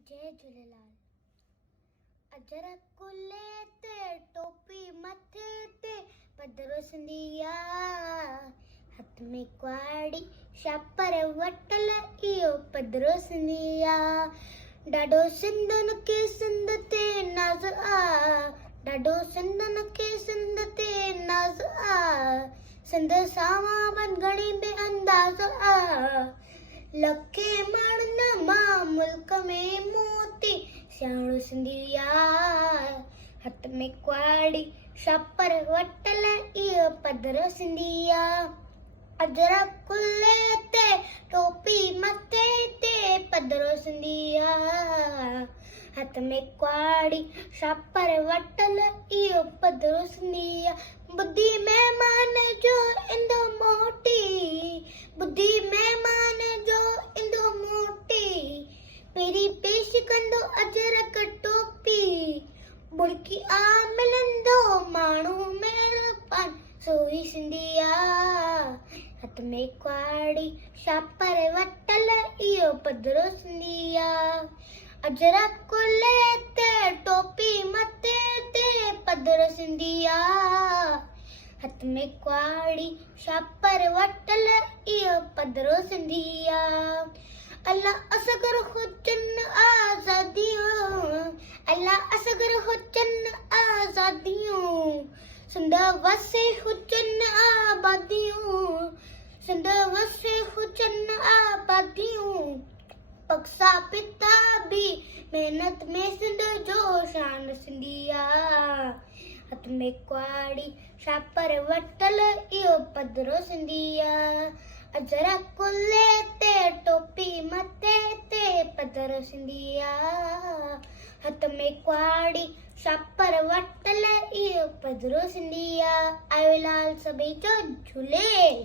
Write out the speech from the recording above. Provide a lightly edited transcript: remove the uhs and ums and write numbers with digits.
जय झूलेलाल। अजरक कुल्ले ते टोपी मथे ते पदरो सिंधिया, हथ में कुआड़ी छापर वटल इहो पदरो सिंधिया। ॾाढो सिंधन के सिंध ते नाज़ आ, ॾाढो सिंधन के सिंध ते नाज़ आ। सिंध सावा बन घणी बेअंदाज़ आ। लखे माण्हुनि मां मुल्क में मोती सियाणो सिंधिया, हथ में कुआड़ी छापर वटल इहो पदरो सिंधिया। अजरक कुल्ले ते टोपी मथे ते पदरो सिंधिया, हथ में कुआड़ी छापर वटल इहो पदरो सिंधिया। बुद्धि महिमान जो इंदो मोटी, बुद्धि महिमान जो इंदो मोटी। पहिरीं पेश कंदो अजरक टोपी, बुड़की आ मिलंदो माण्हू महिरबान सोई सिंधिया। हथ में कुआड़ी छापर वटल इहो पदरो सिंधिया। अजरक कुल्ले ते टोपी मथे ते पदरो सिंधिया, हथ में कुआड़ी छापर वटल इहो पदरो सिंधिया। अल्लाह असगर हुजन आज़ादियूं, अल्लाह असगर हुजन आज़ादियूं। सिंध वसे हुजन आबादियूं, सिंध वसे हुजन आबादियूं। पक्सा पिता भी मेहनत में सिंध जो शान सिंधिया। हथ में कुआड़ी छापर वटल इहो पदरो सिंधिया। अजरक कुल्ले ते टोपी मथे ते पदरो सिंधिया, हथ में कुआड़ी छापर वटल इहो पदरो सिंधिया। आयोलाल सभई जो झूले।